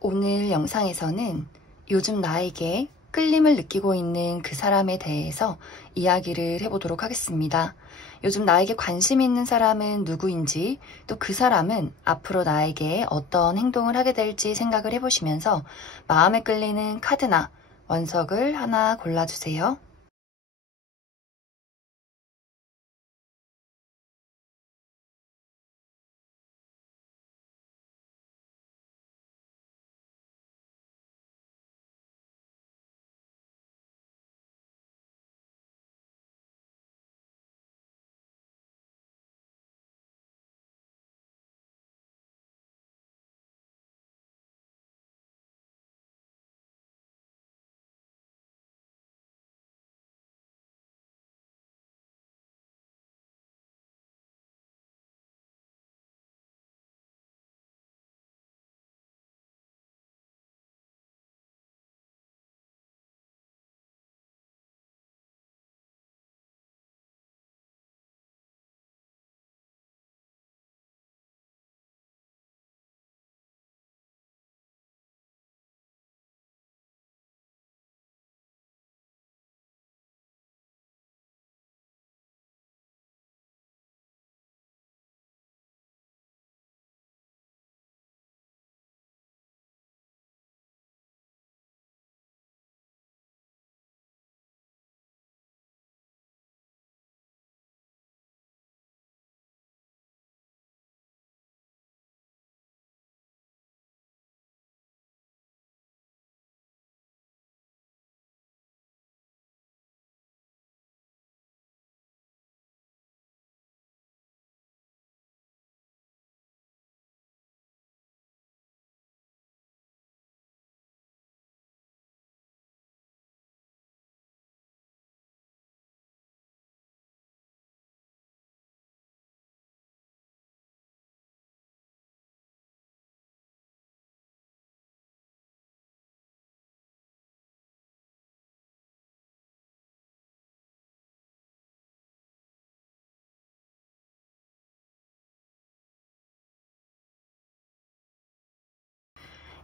오늘 영상에서는 요즘 나에게 끌림을 느끼고 있는 그 사람에 대해서 이야기를 해보도록 하겠습니다. 요즘 나에게 관심 있는 사람은 누구인지, 또 그 사람은 앞으로 나에게 어떤 행동을 하게 될지 생각을 해보시면서 마음에 끌리는 카드나 원석을 하나 골라주세요.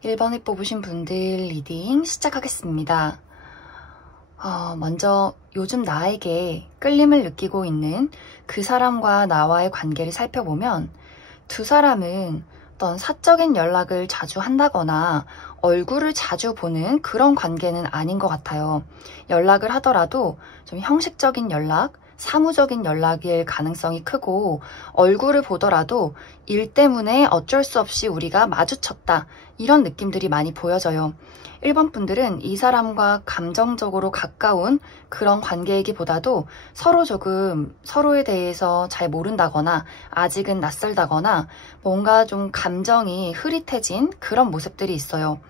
(1번을) 뽑으신 분들 리딩 시작하겠습니다. 먼저 요즘 나에게 끌림을 느끼고 있는 그 사람과 나와의 관계를 살펴보면, 두 사람은 어떤 사적인 연락을 자주 한다거나 얼굴을 자주 보는 그런 관계는 아닌 것 같아요. 연락을 하더라도 좀 형식적인 연락, 사무적인 연락일 가능성이 크고, 얼굴을 보더라도 일 때문에 어쩔 수 없이 우리가 마주쳤다, 이런 느낌들이 많이 보여져요. 1번 분들은 이 사람과 감정적으로 가까운 그런 관계이기보다도 서로 조금 서로에 대해서 잘 모른다거나 아직은 낯설다거나 뭔가 좀 감정이 흐릿해진 그런 모습들이 있어요.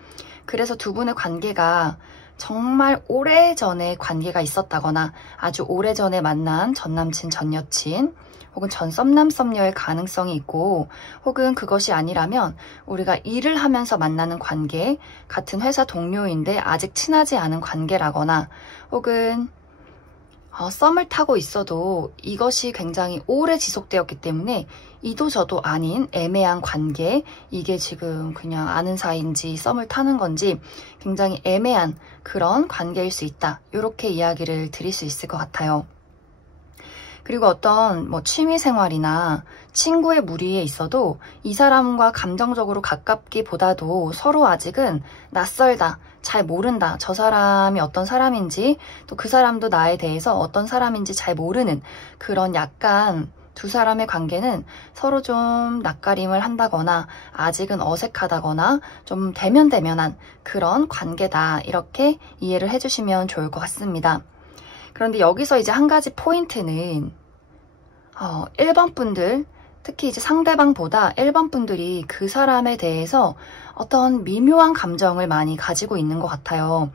그래서 두 분의 관계가 정말 오래전에 관계가 있었다거나 아주 오래전에 만난 전남친, 전여친, 혹은 전 썸남, 썸녀의 가능성이 있고, 혹은 그것이 아니라면 우리가 일을 하면서 만나는 관계, 같은 회사 동료인데 아직 친하지 않은 관계라거나, 혹은 썸을 타고 있어도 이것이 굉장히 오래 지속되었기 때문에 이도 저도 아닌 애매한 관계, 이게 지금 그냥 아는 사이인지 썸을 타는 건지 굉장히 애매한 그런 관계일 수 있다, 이렇게 이야기를 드릴 수 있을 것 같아요. 그리고 어떤 취미생활이나 친구의 무리에 있어도 이 사람과 감정적으로 가깝기보다도 서로 아직은 낯설다, 잘 모른다, 저 사람이 어떤 사람인지, 또 그 사람도 나에 대해서 어떤 사람인지 잘 모르는 그런, 약간 두 사람의 관계는 서로 좀 낯가림을 한다거나 아직은 어색하다거나 좀 대면대면한 그런 관계다, 이렇게 이해를 해주시면 좋을 것 같습니다. 그런데 여기서 이제 한 가지 포인트는 1번 분들, 특히 이제 상대방보다 1번 분들이 그 사람에 대해서 어떤 미묘한 감정을 많이 가지고 있는 것 같아요.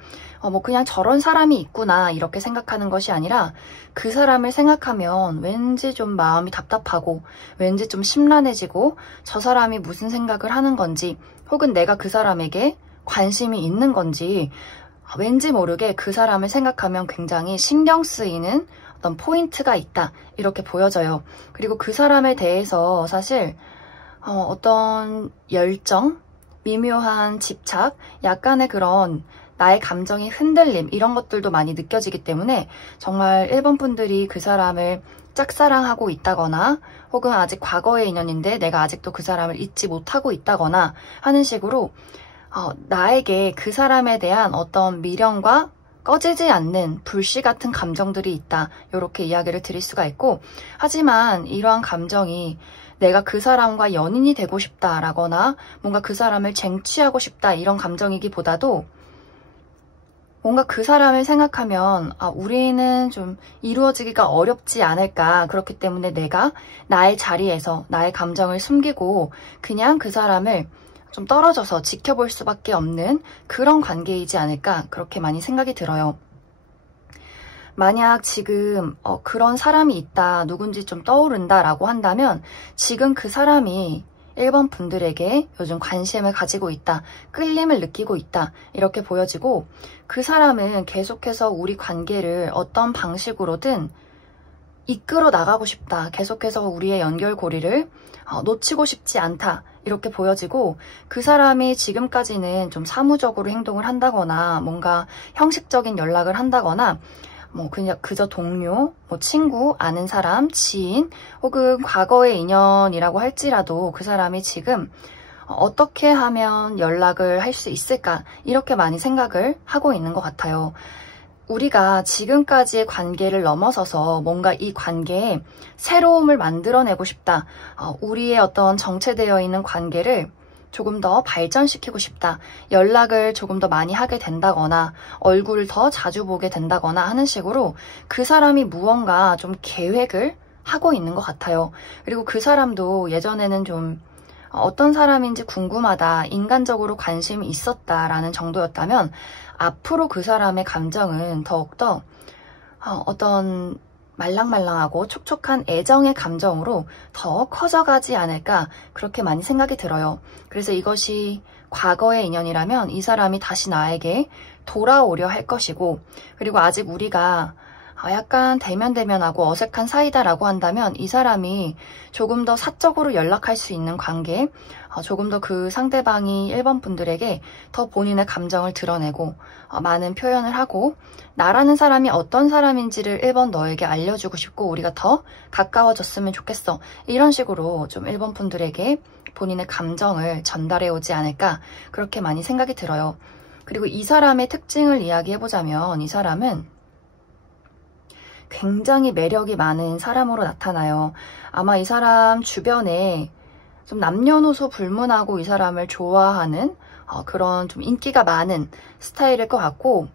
그냥 저런 사람이 있구나, 이렇게 생각하는 것이 아니라 그 사람을 생각하면 왠지 좀 마음이 답답하고, 왠지 좀 심란해지고, 저 사람이 무슨 생각을 하는 건지, 혹은 내가 그 사람에게 관심이 있는 건지, 왠지 모르게 그 사람을 생각하면 굉장히 신경 쓰이는 어떤 포인트가 있다, 이렇게 보여져요. 그리고 그 사람에 대해서 사실 어떤 열정, 미묘한 집착, 약간의 그런 나의 감정의 흔들림 이런 것들도 많이 느껴지기 때문에 정말 1번 분들이 그 사람을 짝사랑하고 있다거나 혹은 아직 과거의 인연인데 내가 아직도 그 사람을 잊지 못하고 있다거나 하는 식으로 나에게 그 사람에 대한 어떤 미련과 꺼지지 않는 불씨 같은 감정들이 있다. 이렇게 이야기를 드릴 수가 있고, 하지만 이러한 감정이 내가 그 사람과 연인이 되고 싶다라거나 뭔가 그 사람을 쟁취하고 싶다 이런 감정이기보다도 뭔가 그 사람을 생각하면 우리는 좀 이루어지기가 어렵지 않을까. 그렇기 때문에 내가 나의 자리에서 나의 감정을 숨기고 그냥 그 사람을 좀 떨어져서 지켜볼 수밖에 없는 그런 관계이지 않을까. 그렇게 많이 생각이 들어요. 만약 지금 그런 사람이 있다, 누군지 좀 떠오른다 라고 한다면 지금 그 사람이 1번 분들에게 요즘 관심을 가지고 있다, 끌림을 느끼고 있다 이렇게 보여지고, 그 사람은 계속해서 우리 관계를 어떤 방식으로든 이끌어 나가고 싶다, 계속해서 우리의 연결고리를 놓치고 싶지 않다 이렇게 보여지고, 그 사람이 지금까지는 좀 사무적으로 행동을 한다거나 뭔가 형식적인 연락을 한다거나 뭐 그냥 그저 동료, 뭐 친구, 아는 사람, 지인 혹은 과거의 인연이라고 할지라도 그 사람이 지금 어떻게 하면 연락을 할 수 있을까 이렇게 많이 생각을 하고 있는 것 같아요. 우리가 지금까지의 관계를 넘어서서 뭔가 이 관계에 새로움을 만들어내고 싶다. 우리의 어떤 정체되어 있는 관계를 조금 더 발전시키고 싶다. 연락을 조금 더 많이 하게 된다거나 얼굴을 더 자주 보게 된다거나 하는 식으로 그 사람이 무언가 좀 계획을 하고 있는 것 같아요. 그리고 그 사람도 예전에는 좀 어떤 사람인지 궁금하다, 인간적으로 관심이 있었다라는 정도였다면 앞으로 그 사람의 감정은 더욱더 어떤 말랑말랑하고 촉촉한 애정의 감정으로 더 커져가지 않을까, 그렇게 많이 생각이 들어요. 그래서 이것이 과거의 인연이라면 이 사람이 다시 나에게 돌아오려 할 것이고, 그리고 아직 우리가 약간 대면대면하고 어색한 사이다라고 한다면 이 사람이 조금 더 사적으로 연락할 수 있는 관계, 조금 더 그 상대방이 1번 분들에게 더 본인의 감정을 드러내고 많은 표현을 하고, 나라는 사람이 어떤 사람인지를 1번 너에게 알려주고 싶고 우리가 더 가까워졌으면 좋겠어, 이런 식으로 좀 1번 분들에게 본인의 감정을 전달해 오지 않을까, 그렇게 많이 생각이 들어요. 그리고 이 사람의 특징을 이야기해보자면 이 사람은 굉장히 매력이 많은 사람으로 나타나요. 아마 이 사람 주변에 좀 남녀노소 불문하고 이 사람을 좋아하는 그런 좀 인기가 많은 스타일일 것 같고,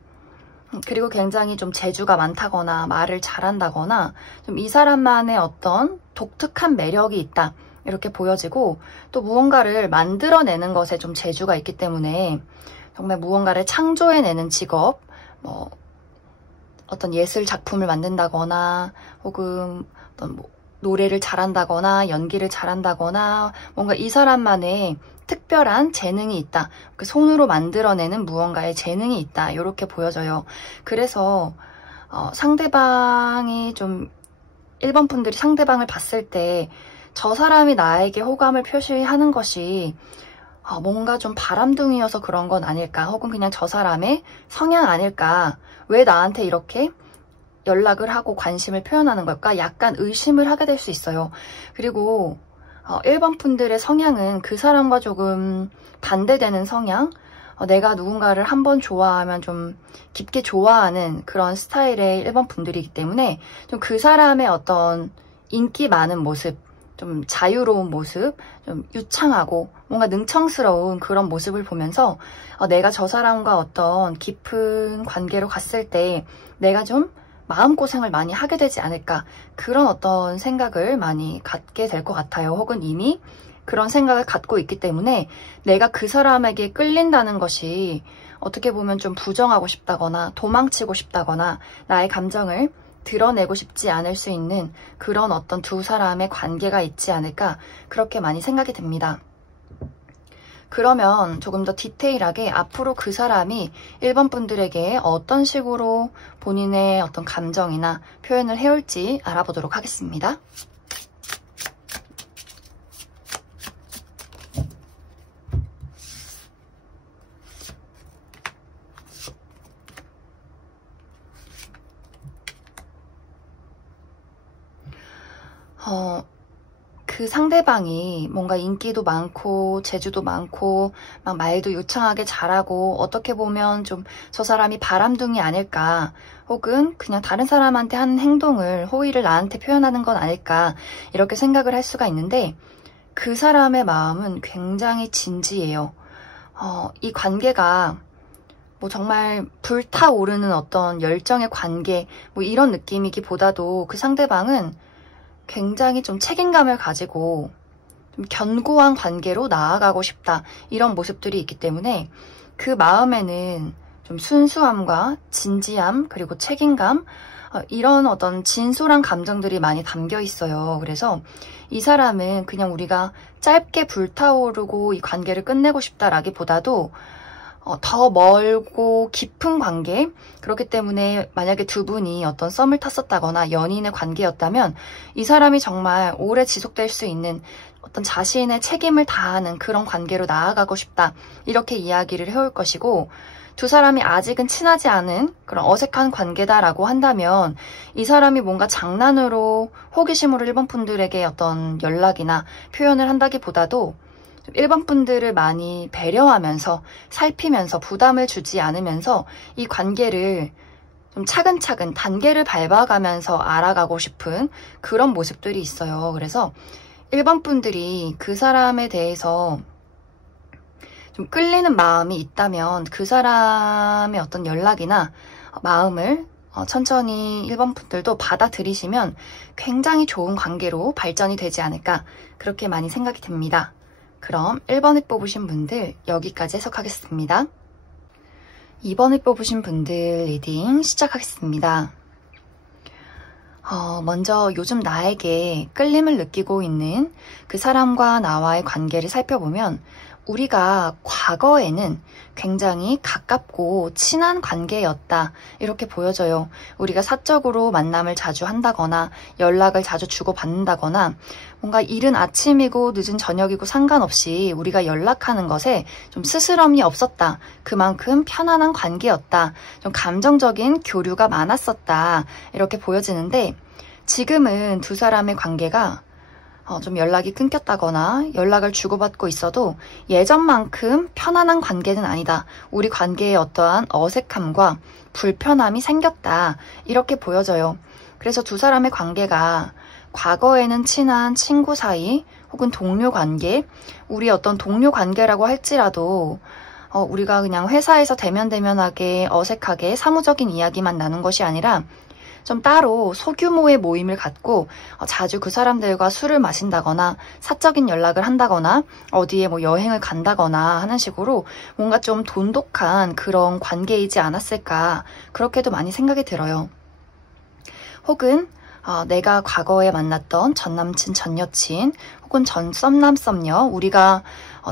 그리고 굉장히 좀 재주가 많다거나 말을 잘한다거나 좀 이 사람만의 어떤 독특한 매력이 있다 이렇게 보여지고, 또 무언가를 만들어내는 것에 좀 재주가 있기 때문에 정말 무언가를 창조해내는 직업, 뭐 어떤 예술 작품을 만든다거나 혹은 어떤 노래를 잘한다거나 연기를 잘한다거나 뭔가 이 사람만의 특별한 재능이 있다, 그 손으로 만들어내는 무언가의 재능이 있다, 이렇게 보여져요. 그래서 상대방이 좀 1번 분들이 상대방을 봤을 때 저 사람이 나에게 호감을 표시하는 것이 뭔가 좀 바람둥이여서 그런 건 아닐까, 혹은 그냥 저 사람의 성향 아닐까, 왜 나한테 이렇게 연락을 하고 관심을 표현하는 걸까, 약간 의심을 하게 될 수 있어요. 그리고 1번 분들의 성향은 그 사람과 조금 반대되는 성향, 내가 누군가를 한번 좋아하면 좀 깊게 좋아하는 그런 스타일의 1번 분들이기 때문에 좀 그 사람의 어떤 인기 많은 모습, 좀 자유로운 모습, 좀 유창하고 뭔가 능청스러운 그런 모습을 보면서 내가 저 사람과 어떤 깊은 관계로 갔을 때 내가 좀 마음고생을 많이 하게 되지 않을까, 그런 어떤 생각을 많이 갖게 될 것 같아요. 혹은 이미 그런 생각을 갖고 있기 때문에 내가 그 사람에게 끌린다는 것이 어떻게 보면 좀 부정하고 싶다거나 도망치고 싶다거나 나의 감정을 드러내고 싶지 않을 수 있는 그런 어떤 두 사람의 관계가 있지 않을까, 그렇게 많이 생각이 듭니다. 그러면 조금 더 디테일하게 앞으로 그 사람이 1번 분들에게 어떤 식으로 본인의 어떤 감정이나 표현을 해올지 알아보도록 하겠습니다. 그 상대방이 뭔가 인기도 많고 재주도 많고 막 말도 유창하게 잘하고 어떻게 보면 좀 저 사람이 바람둥이 아닐까, 혹은 그냥 다른 사람한테 하는 행동을, 호의를 나한테 표현하는 건 아닐까, 이렇게 생각을 할 수가 있는데, 그 사람의 마음은 굉장히 진지해요. 이 관계가 뭐 정말 불타오르는 어떤 열정의 관계, 뭐 이런 느낌이기보다도 그 상대방은 굉장히 좀 책임감을 가지고 좀 견고한 관계로 나아가고 싶다, 이런 모습들이 있기 때문에 그 마음에는 좀 순수함과 진지함, 그리고 책임감, 이런 어떤 진솔한 감정들이 많이 담겨 있어요. 그래서 이 사람은 그냥 우리가 짧게 불타오르고 이 관계를 끝내고 싶다라기보다도 더 멀고 깊은 관계, 그렇기 때문에 만약에 두 분이 어떤 썸을 탔었다거나 연인의 관계였다면 이 사람이 정말 오래 지속될 수 있는 어떤 자신의 책임을 다하는 그런 관계로 나아가고 싶다, 이렇게 이야기를 해올 것이고, 두 사람이 아직은 친하지 않은 그런 어색한 관계다라고 한다면 이 사람이 뭔가 장난으로 호기심으로 일본 분들에게 어떤 연락이나 표현을 한다기보다도 일반 분들을 많이 배려하면서 살피면서 부담을 주지 않으면서 이 관계를 좀 차근차근 단계를 밟아가면서 알아가고 싶은 그런 모습들이 있어요. 그래서 일반 분들이 그 사람에 대해서 좀 끌리는 마음이 있다면 그 사람의 어떤 연락이나 마음을 천천히 일반 분들도 받아들이시면 굉장히 좋은 관계로 발전이 되지 않을까, 그렇게 많이 생각이 듭니다. 그럼 1번을 뽑으신 분들 여기까지 해석하겠습니다. 2번을 뽑으신 분들 리딩 시작하겠습니다. 먼저 요즘 나에게 끌림을 느끼고 있는 그 사람과 나와의 관계를 살펴보면 우리가 과거에는 굉장히 가깝고 친한 관계였다, 이렇게 보여져요. 우리가 사적으로 만남을 자주 한다거나 연락을 자주 주고받는다거나 뭔가 이른 아침이고 늦은 저녁이고 상관없이 우리가 연락하는 것에 좀 스스럼이 없었다, 그만큼 편안한 관계였다, 좀 감정적인 교류가 많았었다, 이렇게 보여지는데, 지금은 두 사람의 관계가 좀 연락이 끊겼다거나 연락을 주고받고 있어도 예전만큼 편안한 관계는 아니다, 우리 관계에 어떠한 어색함과 불편함이 생겼다, 이렇게 보여져요. 그래서 두 사람의 관계가 과거에는 친한 친구 사이 혹은 동료 관계, 우리 어떤 동료 관계라고 할지라도 우리가 그냥 회사에서 대면대면하게 어색하게 사무적인 이야기만 나눈 것이 아니라 좀 따로 소규모의 모임을 갖고 자주 그 사람들과 술을 마신다거나 사적인 연락을 한다거나 어디에 뭐 여행을 간다거나 하는 식으로 뭔가 좀 돈독한 그런 관계이지 않았을까, 그렇게도 많이 생각이 들어요. 혹은 내가 과거에 만났던 전 남친, 전 여친, 혹은 전 썸남, 썸녀, 우리가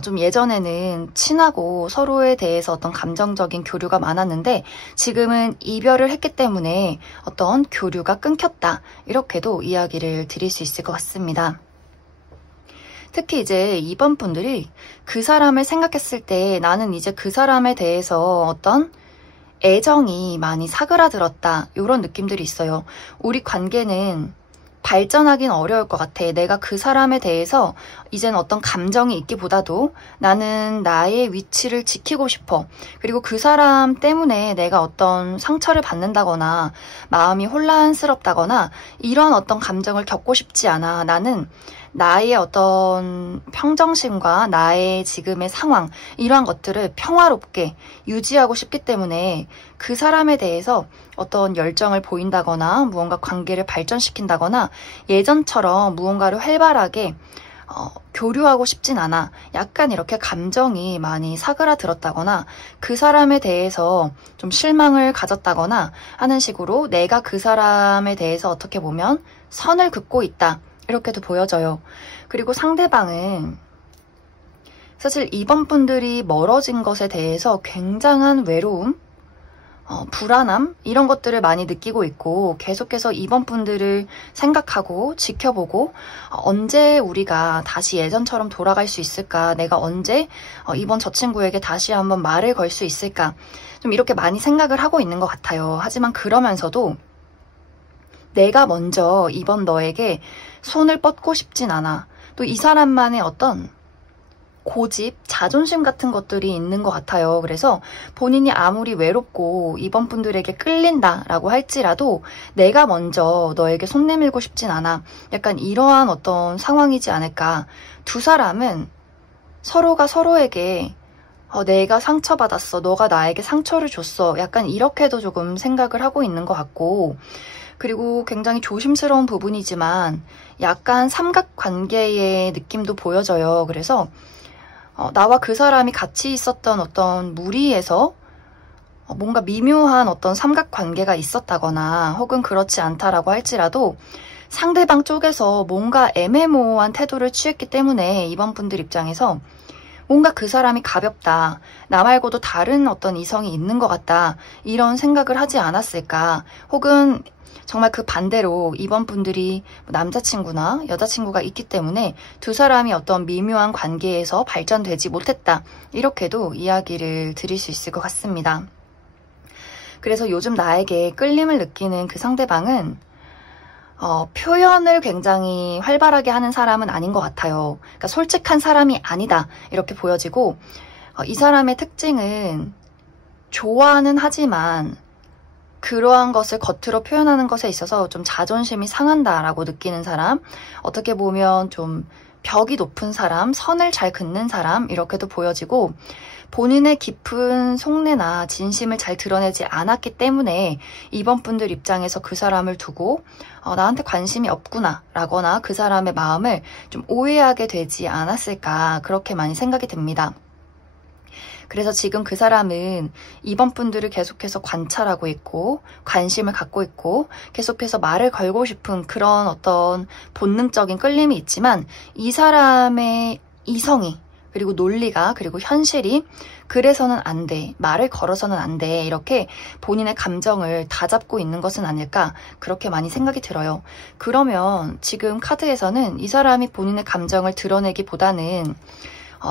좀 예전에는 친하고 서로에 대해서 어떤 감정적인 교류가 많았는데 지금은 이별을 했기 때문에 어떤 교류가 끊겼다, 이렇게도 이야기를 드릴 수 있을 것 같습니다. 특히 이제 이번 분들이 그 사람을 생각했을 때 나는 이제 그 사람에 대해서 어떤 애정이 많이 사그라들었다, 이런 느낌들이 있어요. 우리 관계는 발전하긴 어려울 것 같아. 내가 그 사람에 대해서 이제는 어떤 감정이 있기보다도 나는 나의 위치를 지키고 싶어. 그리고 그 사람 때문에 내가 어떤 상처를 받는다거나 마음이 혼란스럽다거나 이런 어떤 감정을 겪고 싶지 않아. 나는 나의 어떤 평정심과 나의 지금의 상황, 이러한 것들을 평화롭게 유지하고 싶기 때문에 그 사람에 대해서 어떤 열정을 보인다거나 무언가 관계를 발전시킨다거나 예전처럼 무언가를 활발하게 교류하고 싶진 않아. 약간 이렇게 감정이 많이 사그라들었다거나 그 사람에 대해서 좀 실망을 가졌다거나 하는 식으로 내가 그 사람에 대해서 어떻게 보면 선을 긋고 있다, 이렇게도 보여져요. 그리고 상대방은 사실 이번 분들이 멀어진 것에 대해서 굉장한 외로움, 불안함, 이런 것들을 많이 느끼고 있고 계속해서 이번 분들을 생각하고 지켜보고 언제 우리가 다시 예전처럼 돌아갈 수 있을까, 내가 언제 이번 저 친구에게 다시 한번 말을 걸 수 있을까, 좀 이렇게 많이 생각을 하고 있는 것 같아요. 하지만 그러면서도 내가 먼저 이번 너에게 손을 뻗고 싶진 않아. 또 이 사람만의 어떤 고집, 자존심 같은 것들이 있는 것 같아요. 그래서 본인이 아무리 외롭고 이번 분들에게 끌린다라고 할지라도 내가 먼저 너에게 손 내밀고 싶진 않아. 약간 이러한 어떤 상황이지 않을까. 두 사람은 서로가 서로에게 내가 상처받았어. 너가 나에게 상처를 줬어. 약간 이렇게도 조금 생각을 하고 있는 것 같고, 그리고 굉장히 조심스러운 부분이지만 약간 삼각관계의 느낌도 보여져요. 그래서 나와 그 사람이 같이 있었던 어떤 무리에서 뭔가 미묘한 어떤 삼각관계가 있었다거나 혹은 그렇지 않다라고 할지라도 상대방 쪽에서 뭔가 애매모호한 태도를 취했기 때문에 이번 분들 입장에서 뭔가 그 사람이 가볍다, 나 말고도 다른 어떤 이성이 있는 것 같다, 이런 생각을 하지 않았을까. 혹은 정말 그 반대로 이번 분들이 남자친구나 여자친구가 있기 때문에 두 사람이 어떤 미묘한 관계에서 발전되지 못했다, 이렇게도 이야기를 드릴 수 있을 것 같습니다. 그래서 요즘 나에게 끌림을 느끼는 그 상대방은 표현을 굉장히 활발하게 하는 사람은 아닌 것 같아요. 그러니까 솔직한 사람이 아니다, 이렇게 보여지고, 이 사람의 특징은 좋아는 하지만 그러한 것을 겉으로 표현하는 것에 있어서 좀 자존심이 상한다라고 느끼는 사람, 어떻게 보면 좀 벽이 높은 사람, 선을 잘 긋는 사람, 이렇게도 보여지고, 본인의 깊은 속내나 진심을 잘 드러내지 않았기 때문에 이번 분들 입장에서 그 사람을 두고 나한테 관심이 없구나 라거나 그 사람의 마음을 좀 오해하게 되지 않았을까, 그렇게 많이 생각이 듭니다. 그래서 지금 그 사람은 이번 분들을 계속해서 관찰하고 있고 관심을 갖고 있고 계속해서 말을 걸고 싶은 그런 어떤 본능적인 끌림이 있지만, 이 사람의 이성이, 그리고 논리가, 그리고 현실이 그래서는 안 돼, 말을 걸어서는 안 돼, 이렇게 본인의 감정을 다잡고 있는 것은 아닐까, 그렇게 많이 생각이 들어요. 그러면 지금 카드에서는 이 사람이 본인의 감정을 드러내기보다는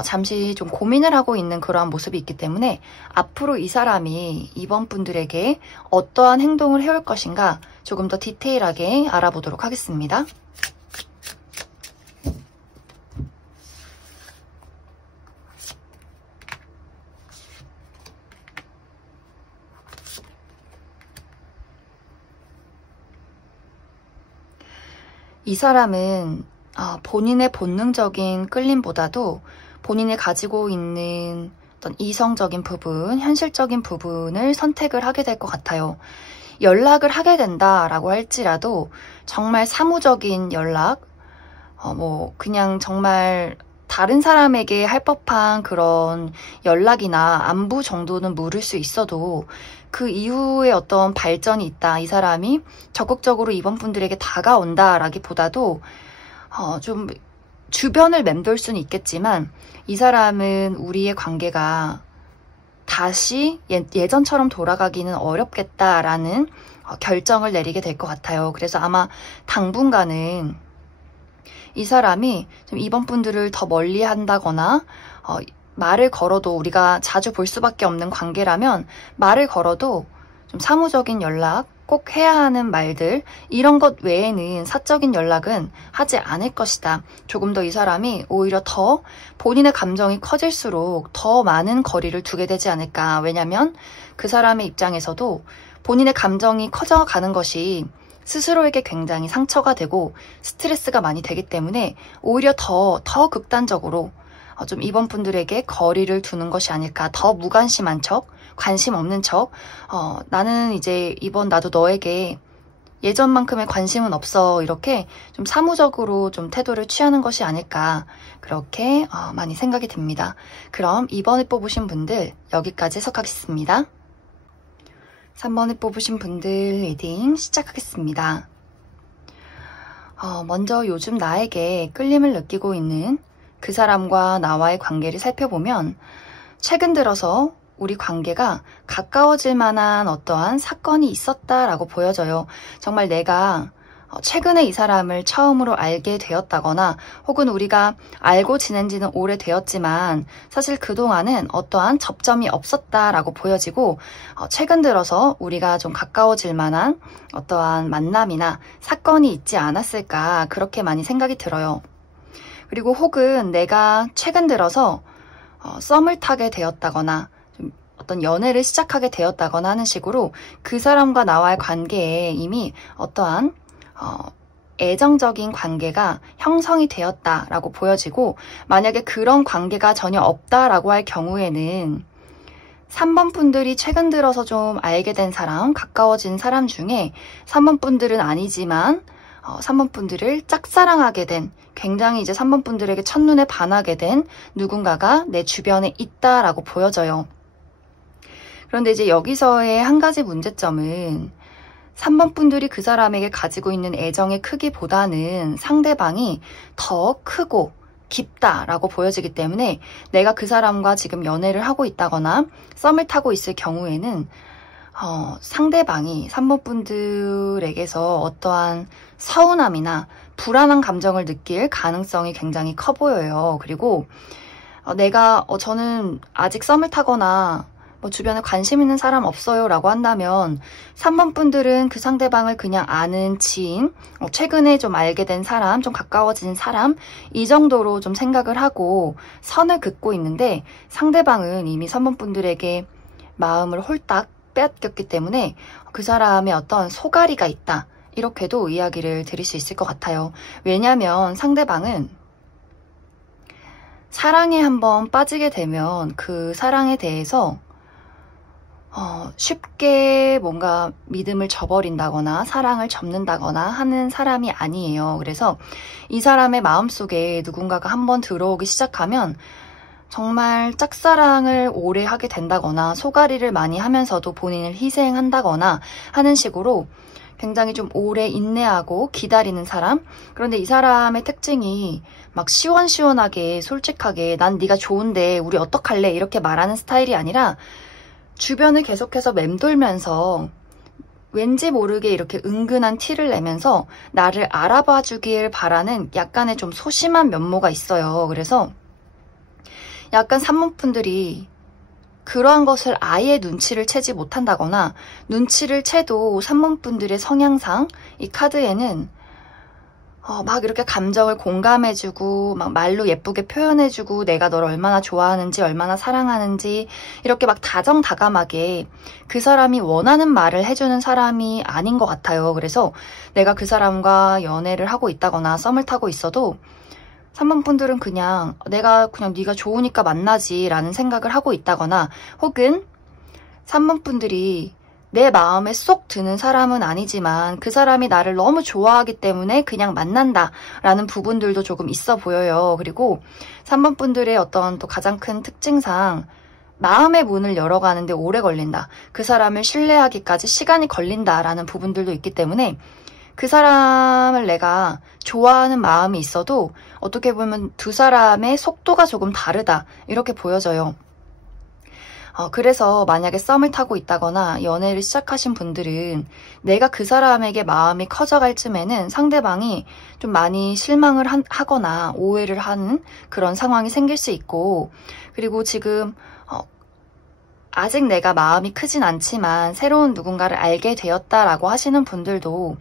잠시 좀 고민을 하고 있는 그러한 모습이 있기 때문에 앞으로 이 사람이 이번 분들에게 어떠한 행동을 해올 것인가 조금 더 디테일하게 알아보도록 하겠습니다. 이 사람은 본인의 본능적인 끌림보다도 본인이 가지고 있는 어떤 이성적인 부분, 현실적인 부분을 선택을 하게 될 것 같아요. 연락을 하게 된다라고 할지라도 정말 사무적인 연락, 그냥 정말 다른 사람에게 할 법한 그런 연락이나 안부 정도는 물을 수 있어도 그 이후에 어떤 발전이 있다, 이 사람이 적극적으로 이번 분들에게 다가온다라기보다도 좀 주변을 맴돌 수는 있겠지만 이 사람은 우리의 관계가 다시 예전처럼 돌아가기는 어렵겠다라는 결정을 내리게 될 것 같아요. 그래서 아마 당분간은 이 사람이 좀 이번 분들을 더 멀리 한다거나 말을 걸어도, 우리가 자주 볼 수밖에 없는 관계라면 말을 걸어도 좀 사무적인 연락, 꼭 해야 하는 말들, 이런 것 외에는 사적인 연락은 하지 않을 것이다. 조금 더 이 사람이 오히려 더 본인의 감정이 커질수록 더 많은 거리를 두게 되지 않을까. 왜냐면 그 사람의 입장에서도 본인의 감정이 커져가는 것이 스스로에게 굉장히 상처가 되고 스트레스가 많이 되기 때문에 오히려 더 극단적으로 좀 이번 분들에게 거리를 두는 것이 아닐까. 더 무관심한 척, 관심 없는 척, 나는 이제 이번 나도 너에게 예전만큼의 관심은 없어, 이렇게 좀 사무적으로 좀 태도를 취하는 것이 아닐까, 그렇게 많이 생각이 듭니다. 그럼 2번을 뽑으신 분들 여기까지 해석하겠습니다. 3번을 뽑으신 분들 리딩 시작하겠습니다. 먼저 요즘 나에게 끌림을 느끼고 있는 그 사람과 나와의 관계를 살펴보면 최근 들어서 우리 관계가 가까워질 만한 어떠한 사건이 있었다라고 보여져요. 정말 내가 최근에 이 사람을 처음으로 알게 되었다거나 혹은 우리가 알고 지낸 지는 오래되었지만 사실 그동안은 어떠한 접점이 없었다라고 보여지고 최근 들어서 우리가 좀 가까워질 만한 어떠한 만남이나 사건이 있지 않았을까 그렇게 많이 생각이 들어요. 그리고 혹은 내가 최근 들어서 썸을 타게 되었다거나 좀 어떤 연애를 시작하게 되었다거나 하는 식으로 그 사람과 나와의 관계에 이미 어떠한 애정적인 관계가 형성이 되었다라고 보여지고, 만약에 그런 관계가 전혀 없다라고 할 경우에는 3번 분들이 최근 들어서 좀 알게 된 사람, 가까워진 사람 중에 3번 분들은 아니지만 3번 분들을 짝사랑하게 된, 굉장히 이제 3번 분들에게 첫눈에 반하게 된 누군가가 내 주변에 있다라고 보여져요. 그런데 이제 여기서의 한 가지 문제점은 3번 분들이 그 사람에게 가지고 있는 애정의 크기보다는 상대방이 더 크고 깊다라고 보여지기 때문에 내가 그 사람과 지금 연애를 하고 있다거나 썸을 타고 있을 경우에는 상대방이 3번 분들에게서 어떠한 서운함이나 불안한 감정을 느낄 가능성이 굉장히 커 보여요. 그리고 저는 아직 썸을 타거나 주변에 관심 있는 사람 없어요 라고 한다면 3번 분들은 그 상대방을 그냥 아는 지인, 최근에 좀 알게 된 사람, 좀 가까워진 사람, 이 정도로 좀 생각을 하고 선을 긋고 있는데, 상대방은 이미 3번 분들에게 마음을 홀딱 빼앗겼기 때문에 그 사람의 어떤 소가리가 있다, 이렇게도 이야기를 드릴 수 있을 것 같아요. 왜냐하면 상대방은 사랑에 한번 빠지게 되면 그 사랑에 대해서 쉽게 뭔가 믿음을 저버린다거나 사랑을 접는다거나 하는 사람이 아니에요. 그래서 이 사람의 마음속에 누군가가 한번 들어오기 시작하면 정말 짝사랑을 오래 하게 된다거나 소가리를 많이 하면서도 본인을 희생한다거나 하는 식으로 굉장히 좀 오래 인내하고 기다리는 사람. 그런데 이 사람의 특징이 막 시원시원하게 솔직하게 난 네가 좋은데 우리 어떡할래 이렇게 말하는 스타일이 아니라, 주변을 계속해서 맴돌면서 왠지 모르게 이렇게 은근한 티를 내면서 나를 알아봐 주길 바라는 약간의 좀 소심한 면모가 있어요. 그래서 약간 3번 분들이 그러한 것을 아예 눈치를 채지 못한다거나, 눈치를 채도 3번 분들의 성향상 이 카드에는 막 이렇게 감정을 공감해주고 막 말로 예쁘게 표현해주고 내가 널 얼마나 좋아하는지 얼마나 사랑하는지 이렇게 막 다정다감하게 그 사람이 원하는 말을 해주는 사람이 아닌 것 같아요. 그래서 내가 그 사람과 연애를 하고 있다거나 썸을 타고 있어도 3번 분들은 그냥 내가 그냥 네가 좋으니까 만나지 라는 생각을 하고 있다거나, 혹은 3번 분들이 내 마음에 쏙 드는 사람은 아니지만 그 사람이 나를 너무 좋아하기 때문에 그냥 만난다 라는 부분들도 조금 있어 보여요. 그리고 3번 분들의 어떤 또 가장 큰 특징상 마음의 문을 열어가는데 오래 걸린다, 그 사람을 신뢰하기까지 시간이 걸린다 라는 부분들도 있기 때문에 그 사람을 내가 좋아하는 마음이 있어도 어떻게 보면 두 사람의 속도가 조금 다르다, 이렇게 보여져요. 그래서 만약에 썸을 타고 있다거나 연애를 시작하신 분들은 내가 그 사람에게 마음이 커져갈 쯤에는 상대방이 좀 많이 실망을 하거나 오해를 하는 그런 상황이 생길 수 있고, 그리고 지금 아직 내가 마음이 크진 않지만 새로운 누군가를 알게 되었다라고 하시는 분들도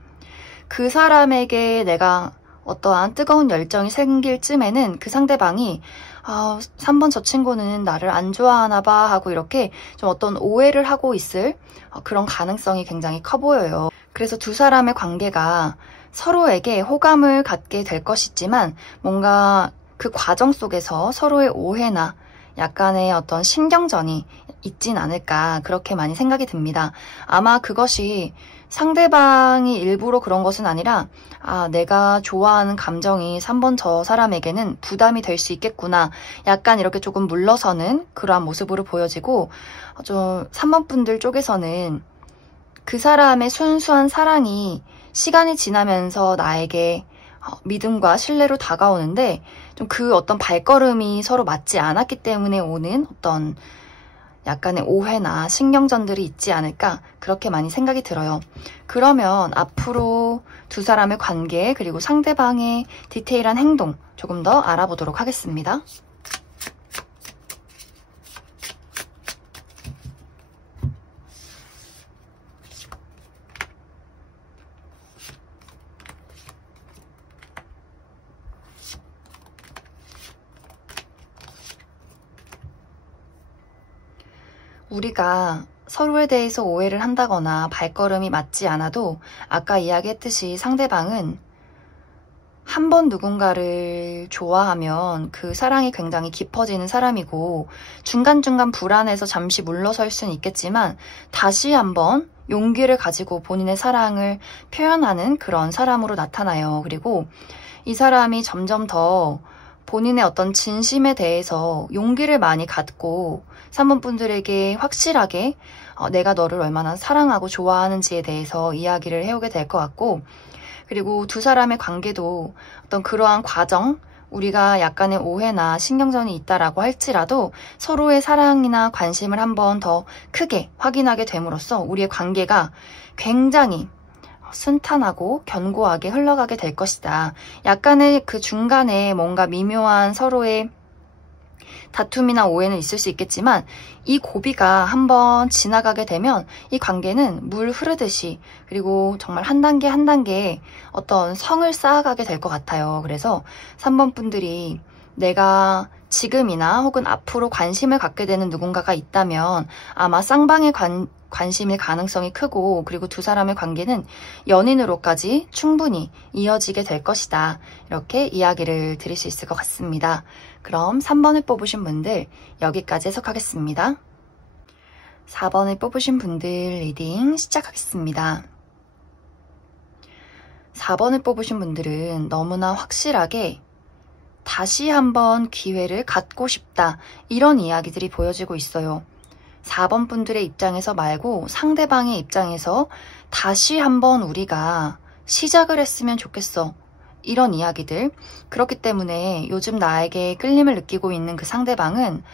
그 사람에게 내가 어떠한 뜨거운 열정이 생길 쯤에는 그 상대방이 3번 저 친구는 나를 안 좋아하나 봐 하고 이렇게 좀 어떤 오해를 하고 있을 그런 가능성이 굉장히 커 보여요. 그래서 두 사람의 관계가 서로에게 호감을 갖게 될 것이지만 뭔가 그 과정 속에서 서로의 오해나 약간의 어떤 신경전이 있진 않을까, 그렇게 많이 생각이 듭니다. 아마 그것이 상대방이 일부러 그런 것은 아니라 내가 좋아하는 감정이 3번 저 사람에게는 부담이 될 수 있겠구나, 약간 이렇게 조금 물러서는 그러한 모습으로 보여지고, 좀 3번 분들 쪽에서는 그 사람의 순수한 사랑이 시간이 지나면서 나에게 믿음과 신뢰로 다가오는데 좀 그 어떤 발걸음이 서로 맞지 않았기 때문에 오는 어떤 약간의 오해나 신경전들이 있지 않을까 그렇게 많이 생각이 들어요. 그러면 앞으로 두 사람의 관계 그리고 상대방의 디테일한 행동 조금 더 알아보도록 하겠습니다. 우리가 서로에 대해서 오해를 한다거나 발걸음이 맞지 않아도 아까 이야기했듯이 상대방은 한 번 누군가를 좋아하면 그 사랑이 굉장히 깊어지는 사람이고 중간중간 불안해서 잠시 물러설 수는 있겠지만 다시 한번 용기를 가지고 본인의 사랑을 표현하는 그런 사람으로 나타나요. 그리고 이 사람이 점점 더 본인의 어떤 진심에 대해서 용기를 많이 갖고 3번 분들에게 확실하게 내가 너를 얼마나 사랑하고 좋아하는지에 대해서 이야기를 해오게 될 것 같고, 그리고 두 사람의 관계도 어떤 그러한 과정, 우리가 약간의 오해나 신경전이 있다라고 할지라도 서로의 사랑이나 관심을 한번 더 크게 확인하게 됨으로써 우리의 관계가 굉장히 순탄하고 견고하게 흘러가게 될 것이다. 약간의 그 중간에 뭔가 미묘한 서로의 다툼이나 오해는 있을 수 있겠지만 이 고비가 한번 지나가게 되면 이 관계는 물 흐르듯이 그리고 정말 한 단계 한 단계 어떤 성을 쌓아가게 될 것 같아요. 그래서 3번 분들이 내가 지금이나 혹은 앞으로 관심을 갖게 되는 누군가가 있다면 아마 쌍방의 관심일 가능성이 크고, 그리고 두 사람의 관계는 연인으로까지 충분히 이어지게 될 것이다. 이렇게 이야기를 드릴 수 있을 것 같습니다. 그럼 3번을 뽑으신 분들 여기까지 해석하겠습니다. 4번을 뽑으신 분들 리딩 시작하겠습니다. 4번을 뽑으신 분들은 너무나 확실하게 다시 한번 기회를 갖고 싶다, 이런 이야기들이 보여지고 있어요. 4번 분들의 입장에서 말고 상대방의 입장에서 다시 한번 우리가 시작을 했으면 좋겠어, 이런 이야기들. 그렇기 때문에 요즘 나에게 끌림을 느끼고 있는 그 상대방은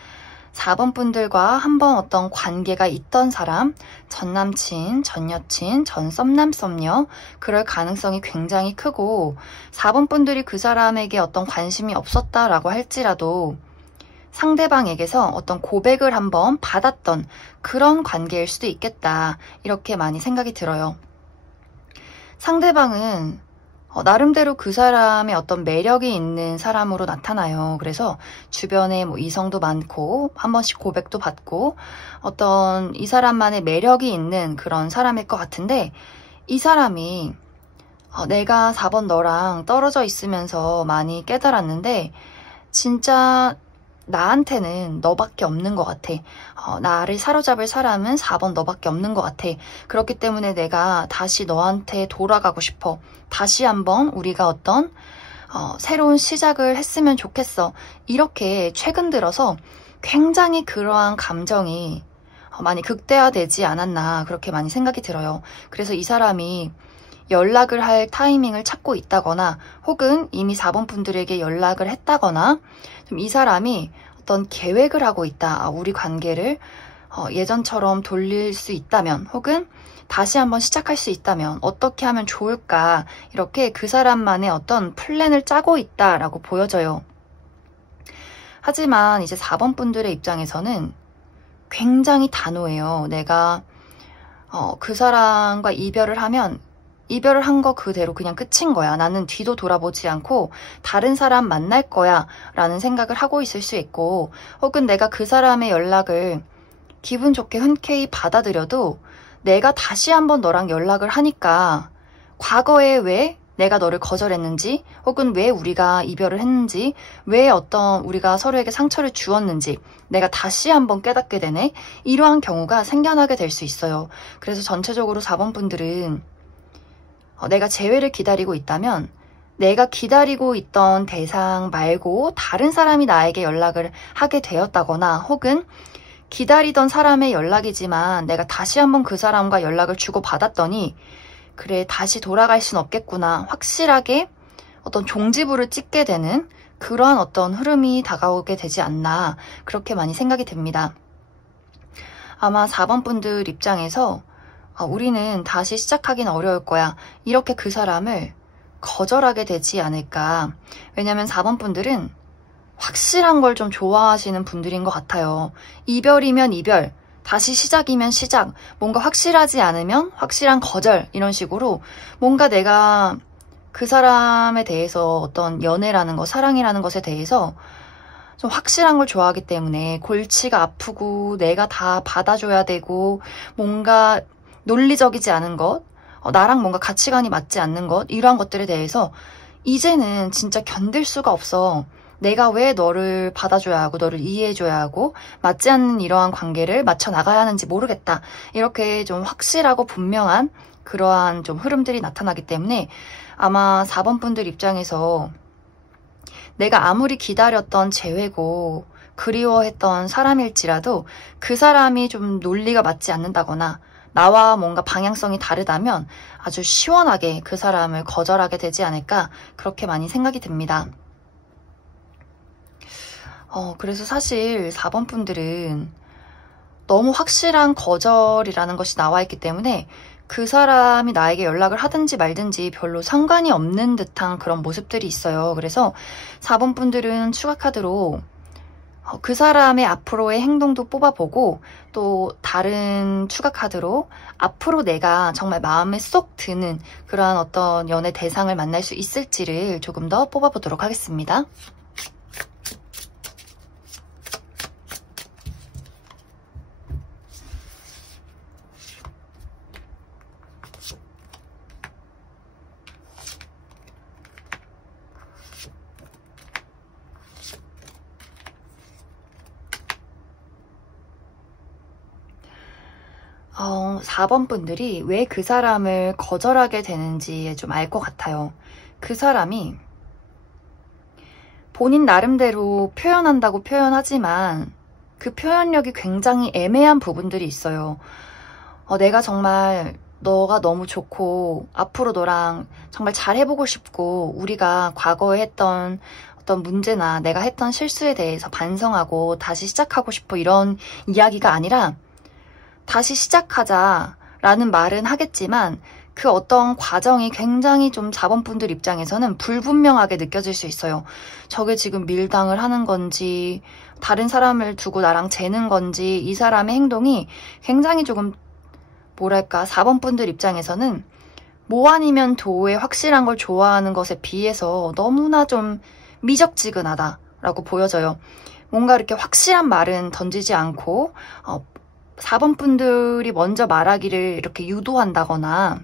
4번 분들과 한번 어떤 관계가 있던 사람, 전 남친, 전 여친, 전 썸남 썸녀, 그럴 가능성이 굉장히 크고, 4번 분들이 그 사람에게 어떤 관심이 없었다라고 할지라도 상대방에게서 어떤 고백을 한번 받았던 그런 관계일 수도 있겠다, 이렇게 많이 생각이 들어요. 상대방은 나름대로 그 사람의 어떤 매력이 있는 사람으로 나타나요. 그래서 주변에 뭐 이성도 많고 한 번씩 고백도 받고 어떤 이 사람만의 매력이 있는 그런 사람일 것 같은데, 이 사람이 내가 4번 너랑 떨어져 있으면서 많이 깨달았는데 진짜 나한테는 너밖에 없는 것 같아. 나를 사로잡을 사람은 4번 너밖에 없는 것 같아. 그렇기 때문에 내가 다시 너한테 돌아가고 싶어. 다시 한번 우리가 어떤 새로운 시작을 했으면 좋겠어. 이렇게 최근 들어서 굉장히 그러한 감정이 많이 극대화되지 않았나, 그렇게 많이 생각이 들어요. 그래서 이 사람이 연락을 할 타이밍을 찾고 있다거나 혹은 이미 4번 분들에게 연락을 했다거나 좀 이 사람이 어떤 계획을 하고 있다. 우리 관계를 예전처럼 돌릴 수 있다면 혹은 다시 한번 시작할 수 있다면 어떻게 하면 좋을까, 이렇게 그 사람만의 어떤 플랜을 짜고 있다라고 보여져요. 하지만 이제 4번 분들의 입장에서는 굉장히 단호해요. 내가 그 사람과 이별을 하면 이별을 한 거 그대로 그냥 끝인 거야. 나는 뒤도 돌아보지 않고 다른 사람 만날 거야 라는 생각을 하고 있을 수 있고, 혹은 내가 그 사람의 연락을 기분 좋게 흔쾌히 받아들여도 내가 다시 한번 너랑 연락을 하니까 과거에 왜 내가 너를 거절했는지, 혹은 왜 우리가 이별을 했는지, 왜 어떤 우리가 서로에게 상처를 주었는지 내가 다시 한번 깨닫게 되네. 이러한 경우가 생겨나게 될 수 있어요. 그래서 전체적으로 4번 분들은 내가 재회를 기다리고 있다면 내가 기다리고 있던 대상 말고 다른 사람이 나에게 연락을 하게 되었다거나, 혹은 기다리던 사람의 연락이지만 내가 다시 한번 그 사람과 연락을 주고받았더니 그래, 다시 돌아갈 순 없겠구나, 확실하게 어떤 종지부를 찍게 되는 그러한 어떤 흐름이 다가오게 되지 않나, 그렇게 많이 생각이 됩니다. 아마 4번 분들 입장에서 우리는 다시 시작하긴 어려울 거야. 이렇게 그 사람을 거절하게 되지 않을까. 왜냐면 4번 분들은 확실한 걸 좀 좋아하시는 분들인 것 같아요. 이별이면 이별, 다시 시작이면 시작, 뭔가 확실하지 않으면 확실한 거절, 이런 식으로 뭔가 내가 그 사람에 대해서 어떤 연애라는 것, 사랑이라는 것에 대해서 좀 확실한 걸 좋아하기 때문에 골치가 아프고 내가 다 받아줘야 되고 뭔가 논리적이지 않은 것, 나랑 뭔가 가치관이 맞지 않는 것, 이러한 것들에 대해서 이제는 진짜 견딜 수가 없어. 내가 왜 너를 받아줘야 하고 너를 이해해줘야 하고 맞지 않는 이러한 관계를 맞춰 나가야 하는지 모르겠다. 이렇게 좀 확실하고 분명한 그러한 좀 흐름들이 나타나기 때문에 아마 4번 분들 입장에서 내가 아무리 기다렸던 재회고 그리워했던 사람일지라도 그 사람이 좀 논리가 맞지 않는다거나 나와 뭔가 방향성이 다르다면 아주 시원하게 그 사람을 거절하게 되지 않을까, 그렇게 많이 생각이 듭니다. 그래서 사실 4번 분들은 너무 확실한 거절이라는 것이 나와 있기 때문에 그 사람이 나에게 연락을 하든지 말든지 별로 상관이 없는 듯한 그런 모습들이 있어요. 그래서 4번 분들은 추가 카드로 그 사람의 앞으로의 행동도 뽑아보고, 또 다른 추가 카드로 앞으로 내가 정말 마음에 쏙 드는 그러한 어떤 연애 대상을 만날 수 있을지를 조금 더 뽑아보도록 하겠습니다. 어, 4번 분들이 왜 그 사람을 거절하게 되는지 좀 알 것 같아요. 그 사람이 본인 나름대로 표현한다고 표현하지만 그 표현력이 굉장히 애매한 부분들이 있어요. 내가 정말 너가 너무 좋고 앞으로 너랑 정말 잘 해보고 싶고 우리가 과거에 했던 어떤 문제나 내가 했던 실수에 대해서 반성하고 다시 시작하고 싶어, 이런 이야기가 아니라 다시 시작하자라는 말은 하겠지만 그 어떤 과정이 굉장히 좀 4번 분들 입장에서는 불분명하게 느껴질 수 있어요. 저게 지금 밀당을 하는 건지 다른 사람을 두고 나랑 재는 건지, 이 사람의 행동이 굉장히 조금 뭐랄까, 4번 분들 입장에서는 뭐 아니면 도의 확실한 걸 좋아하는 것에 비해서 너무나 좀 미적지근하다라고 보여져요. 뭔가 이렇게 확실한 말은 던지지 않고 4번 분들이 먼저 말하기를 이렇게 유도한다거나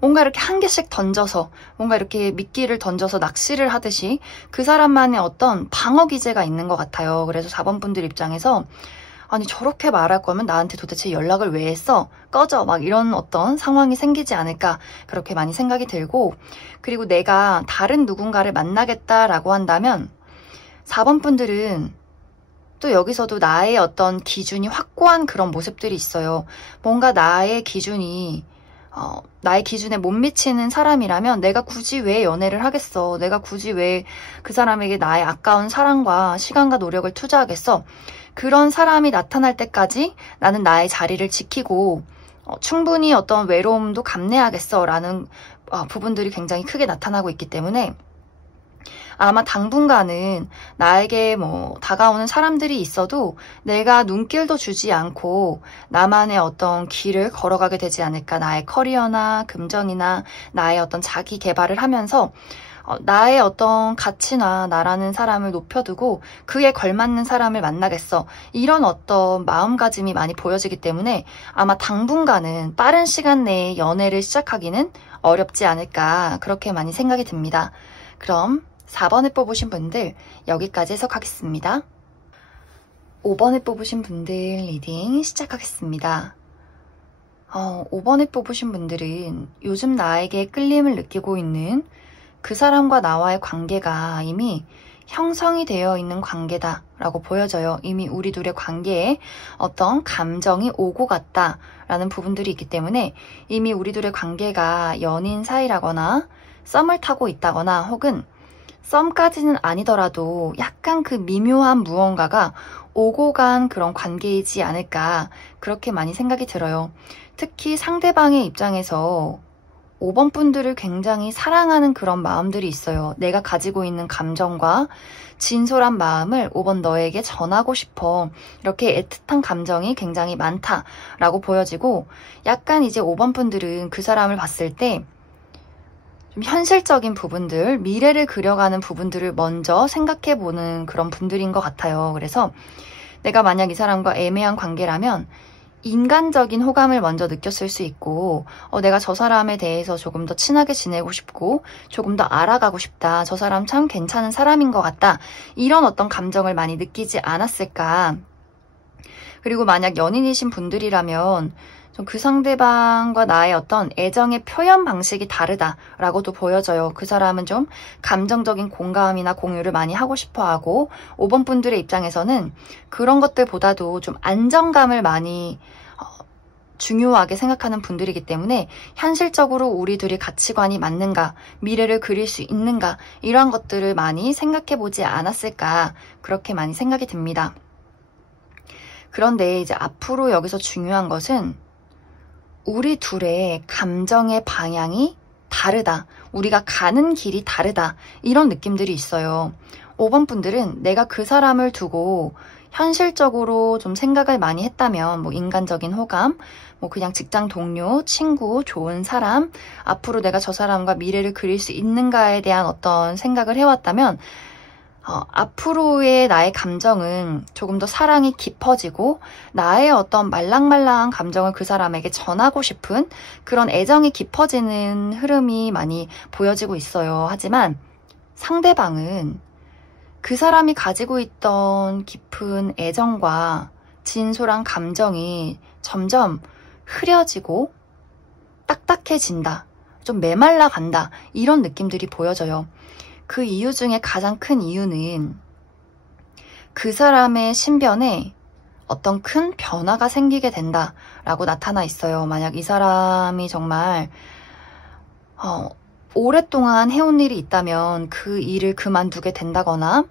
뭔가 이렇게 한 개씩 던져서, 뭔가 이렇게 미끼를 던져서 낚시를 하듯이 그 사람만의 어떤 방어 기제가 있는 것 같아요. 그래서 4번 분들 입장에서 아니 저렇게 말할 거면 나한테 도대체 연락을 왜 했어? 꺼져! 막 이런 어떤 상황이 생기지 않을까, 그렇게 많이 생각이 들고, 그리고 내가 다른 누군가를 만나겠다라고 한다면 4번 분들은 또 여기서도 나의 어떤 기준이 확고한 그런 모습들이 있어요. 뭔가 나의 기준에 못 미치는 사람이라면 내가 굳이 왜 연애를 하겠어? 내가 굳이 왜 그 사람에게 나의 아까운 사랑과 시간과 노력을 투자하겠어? 그런 사람이 나타날 때까지 나는 나의 자리를 지키고 충분히 어떤 외로움도 감내하겠어 라는 부분들이 굉장히 크게 나타나고 있기 때문에 아마 당분간은 나에게 다가오는 사람들이 있어도 내가 눈길도 주지 않고 나만의 어떤 길을 걸어가게 되지 않을까. 나의 커리어나 금전이나 나의 어떤 자기 개발을 하면서 나의 어떤 가치나 나라는 사람을 높여두고 그에 걸맞는 사람을 만나겠어, 이런 어떤 마음가짐이 많이 보여지기 때문에 아마 당분간은 빠른 시간 내에 연애를 시작하기는 어렵지 않을까, 그렇게 많이 생각이 듭니다. 그럼 4번을 뽑으신 분들 여기까지 해석하겠습니다. 5번을 뽑으신 분들 리딩 시작하겠습니다. 5번을 뽑으신 분들은 요즘 나에게 끌림을 느끼고 있는 그 사람과 나와의 관계가 이미 형성이 되어 있는 관계다 라고 보여져요. 이미 우리 둘의 관계에 어떤 감정이 오고 갔다 라는 부분들이 있기 때문에 이미 우리 둘의 관계가 연인 사이라거나 썸을 타고 있다거나 혹은 썸까지는 아니더라도 약간 그 미묘한 무언가가 오고 간 그런 관계이지 않을까 그렇게 많이 생각이 들어요. 특히 상대방의 입장에서 5번 분들을 굉장히 사랑하는 그런 마음들이 있어요. 내가 가지고 있는 감정과 진솔한 마음을 5번 너에게 전하고 싶어. 이렇게 애틋한 감정이 굉장히 많다라고 보여지고, 약간 이제 5번 분들은 그 사람을 봤을 때 좀 현실적인 부분들, 미래를 그려가는 부분들을 먼저 생각해보는 그런 분들인 것 같아요. 그래서 내가 만약 이 사람과 애매한 관계라면 인간적인 호감을 먼저 느꼈을 수 있고, 내가 저 사람에 대해서 조금 더 친하게 지내고 싶고 조금 더 알아가고 싶다. 저 사람 참 괜찮은 사람인 것 같다. 이런 어떤 감정을 많이 느끼지 않았을까. 그리고 만약 연인이신 분들이라면 좀 그 상대방과 나의 어떤 애정의 표현 방식이 다르다라고도 보여져요. 그 사람은 좀 감정적인 공감이나 공유를 많이 하고 싶어하고, 5번 분들의 입장에서는 그런 것들보다도 좀 안정감을 많이 중요하게 생각하는 분들이기 때문에 현실적으로 우리 둘이 가치관이 맞는가, 미래를 그릴 수 있는가, 이런 것들을 많이 생각해보지 않았을까 그렇게 많이 생각이 듭니다. 그런데 이제 앞으로 여기서 중요한 것은 우리 둘의 감정의 방향이 다르다. 우리가 가는 길이 다르다. 이런 느낌들이 있어요. 5번 분들은 내가 그 사람을 두고 현실적으로 좀 생각을 많이 했다면, 뭐 인간적인 호감, 뭐 그냥 직장 동료, 친구, 좋은 사람, 앞으로 내가 저 사람과 미래를 그릴 수 있는가에 대한 어떤 생각을 해왔다면, 앞으로의 나의 감정은 조금 더 사랑이 깊어지고 나의 어떤 말랑말랑한 감정을 그 사람에게 전하고 싶은 그런 애정이 깊어지는 흐름이 많이 보여지고 있어요. 하지만 상대방은 그 사람이 가지고 있던 깊은 애정과 진솔한 감정이 점점 흐려지고 딱딱해진다, 좀 메말라 간다, 이런 느낌들이 보여져요. 그 이유 중에 가장 큰 이유는 그 사람의 신변에 어떤 큰 변화가 생기게 된다라고 나타나 있어요. 만약 이 사람이 정말 오랫동안 해온 일이 있다면 그 일을 그만두게 된다거나,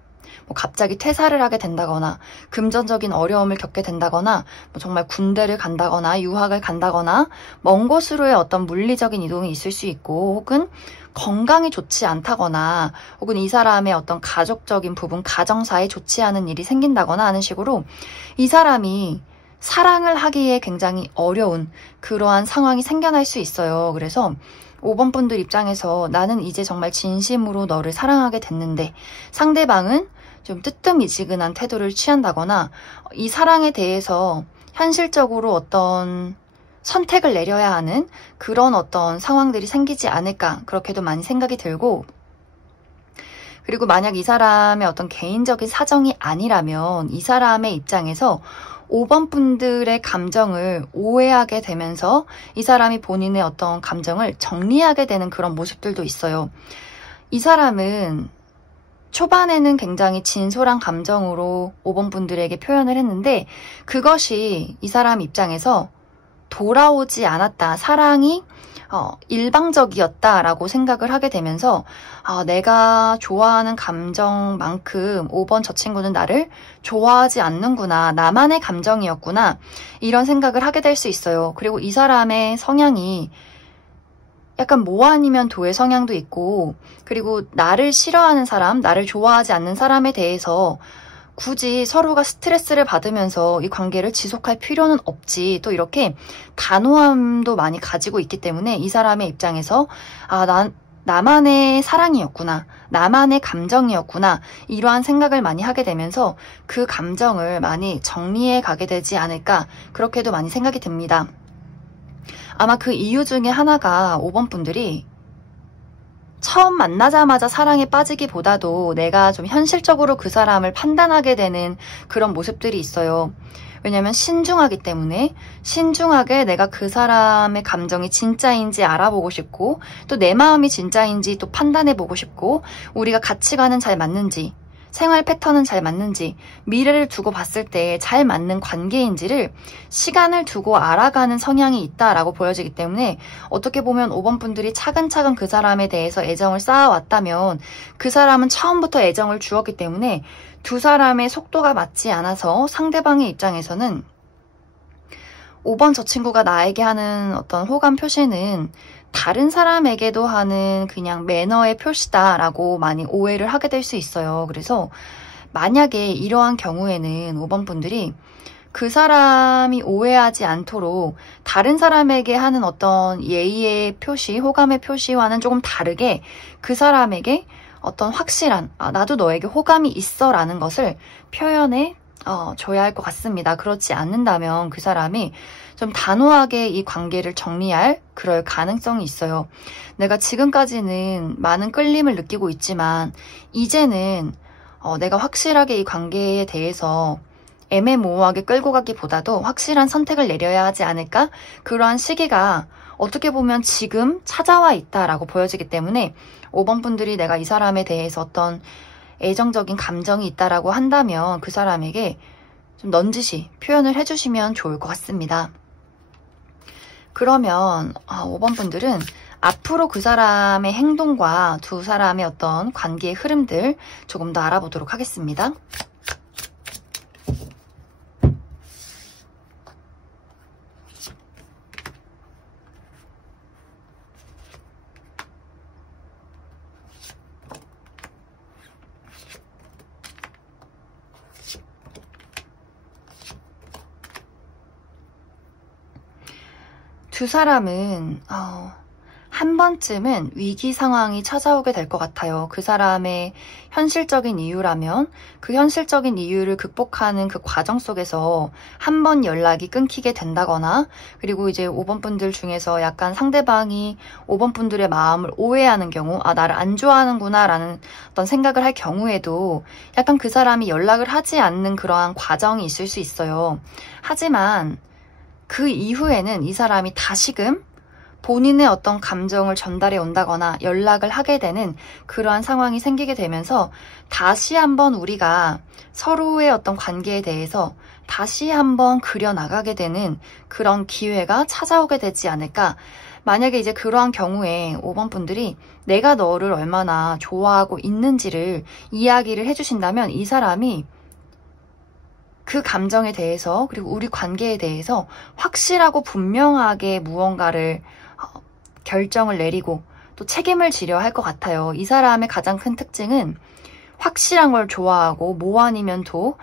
뭐 갑자기 퇴사를 하게 된다거나, 금전적인 어려움을 겪게 된다거나, 뭐 정말 군대를 간다거나 유학을 간다거나, 먼 곳으로의 어떤 물리적인 이동이 있을 수 있고, 혹은 건강이 좋지 않다거나, 혹은 이 사람의 어떤 가족적인 부분, 가정사에 좋지 않은 일이 생긴다거나 하는 식으로 이 사람이 사랑을 하기에 굉장히 어려운 그러한 상황이 생겨날 수 있어요. 그래서 5번 분들 입장에서 나는 이제 정말 진심으로 너를 사랑하게 됐는데 상대방은 좀 뜨뜻미지근한 태도를 취한다거나, 이 사랑에 대해서 현실적으로 어떤 선택을 내려야 하는 그런 어떤 상황들이 생기지 않을까 그렇게도 많이 생각이 들고, 그리고 만약 이 사람의 어떤 개인적인 사정이 아니라면 이 사람의 입장에서 5번 분들의 감정을 오해하게 되면서 이 사람이 본인의 어떤 감정을 정리하게 되는 그런 모습들도 있어요. 이 사람은 초반에는 굉장히 진솔한 감정으로 5번 분들에게 표현을 했는데 그것이 이 사람 입장에서 돌아오지 않았다, 사랑이 일방적이었다라고 생각을 하게 되면서 내가 좋아하는 감정만큼 5번 저 친구는 나를 좋아하지 않는구나, 나만의 감정이었구나, 이런 생각을 하게 될 수 있어요. 그리고 이 사람의 성향이 약간 모 아니면 도의 성향도 있고, 그리고 나를 싫어하는 사람, 나를 좋아하지 않는 사람에 대해서 굳이 서로가 스트레스를 받으면서 이 관계를 지속할 필요는 없지, 또 이렇게 단호함도 많이 가지고 있기 때문에 이 사람의 입장에서 나만의 사랑이었구나, 나만의 감정이었구나, 이러한 생각을 많이 하게 되면서 그 감정을 많이 정리해 가게 되지 않을까 그렇게도 많이 생각이 듭니다. 아마 그 이유 중에 하나가 5번 분들이 처음 만나자마자 사랑에 빠지기보다도 내가 좀 현실적으로 그 사람을 판단하게 되는 그런 모습들이 있어요. 왜냐면 신중하기 때문에, 신중하게 내가 그 사람의 감정이 진짜인지 알아보고 싶고, 또 내 마음이 진짜인지 또 판단해보고 싶고, 우리가 가치관은 잘 맞는지, 생활 패턴은 잘 맞는지, 미래를 두고 봤을 때 잘 맞는 관계인지를 시간을 두고 알아가는 성향이 있다라고 보여지기 때문에 어떻게 보면 5번 분들이 차근차근 그 사람에 대해서 애정을 쌓아왔다면 그 사람은 처음부터 애정을 주었기 때문에 두 사람의 속도가 맞지 않아서 상대방의 입장에서는 5번 저 친구가 나에게 하는 어떤 호감 표시는 다른 사람에게도 하는 그냥 매너의 표시다라고 많이 오해를 하게 될 수 있어요. 그래서 만약에 이러한 경우에는 5번 분들이 그 사람이 오해하지 않도록 다른 사람에게 하는 어떤 예의의 표시, 호감의 표시와는 조금 다르게 그 사람에게 어떤 확실한 나도 너에게 호감이 있어 라는 것을 표현해 줘야 할 것 같습니다. 그렇지 않는다면 그 사람이 좀 단호하게 이 관계를 정리할 그럴 가능성이 있어요. 내가 지금까지는 많은 끌림을 느끼고 있지만 이제는 내가 확실하게 이 관계에 대해서 애매모호하게 끌고 가기보다도 확실한 선택을 내려야 하지 않을까? 그러한 시기가 어떻게 보면 지금 찾아와 있다라고 보여지기 때문에 5번 분들이 내가 이 사람에 대해서 어떤 애정적인 감정이 있다라고 한다면 그 사람에게 좀 넌지시 표현을 해주시면 좋을 것 같습니다. 그러면 5번 분들은 앞으로 그 사람의 행동과 두 사람의 어떤 관계의 흐름들 조금 더 알아보도록 하겠습니다. 두 사람은 한 번쯤은 위기 상황이 찾아오게 될 것 같아요. 그 사람의 현실적인 이유라면 그 현실적인 이유를 극복하는 그 과정 속에서 한 번 연락이 끊기게 된다거나, 그리고 이제 5번 분들 중에서 약간 상대방이 5번 분들의 마음을 오해하는 경우, 나를 안 좋아하는구나 라는 어떤 생각을 할 경우에도 약간 그 사람이 연락을 하지 않는 그러한 과정이 있을 수 있어요. 하지만 그 이후에는 이 사람이 다시금 본인의 어떤 감정을 전달해 온다거나 연락을 하게 되는 그러한 상황이 생기게 되면서 다시 한번 우리가 서로의 어떤 관계에 대해서 다시 한번 그려나가게 되는 그런 기회가 찾아오게 되지 않을까. 만약에 이제 그러한 경우에 5번 분들이 내가 너를 얼마나 좋아하고 있는지를 이야기를 해주신다면 이 사람이 그 감정에 대해서, 그리고 우리 관계에 대해서 확실하고 분명하게 무언가를 결정을 내리고 또 책임을 지려 할 것 같아요. 이 사람의 가장 큰 특징은 확실한 걸 좋아하고 뭐 아니면 도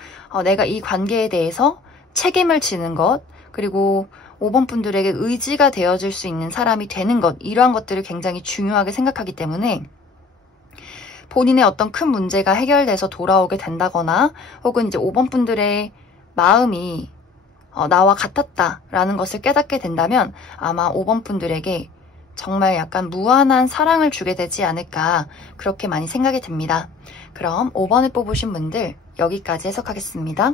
내가 이 관계에 대해서 책임을 지는 것, 그리고 5번 분들에게 의지가 되어줄 수 있는 사람이 되는 것, 이러한 것들을 굉장히 중요하게 생각하기 때문에 본인의 어떤 큰 문제가 해결돼서 돌아오게 된다거나, 혹은 이제 5번 분들의 마음이 나와 같았다라는 것을 깨닫게 된다면 아마 5번 분들에게 정말 약간 무한한 사랑을 주게 되지 않을까, 그렇게 많이 생각이 듭니다. 그럼 5번을 뽑으신 분들 여기까지 해석하겠습니다.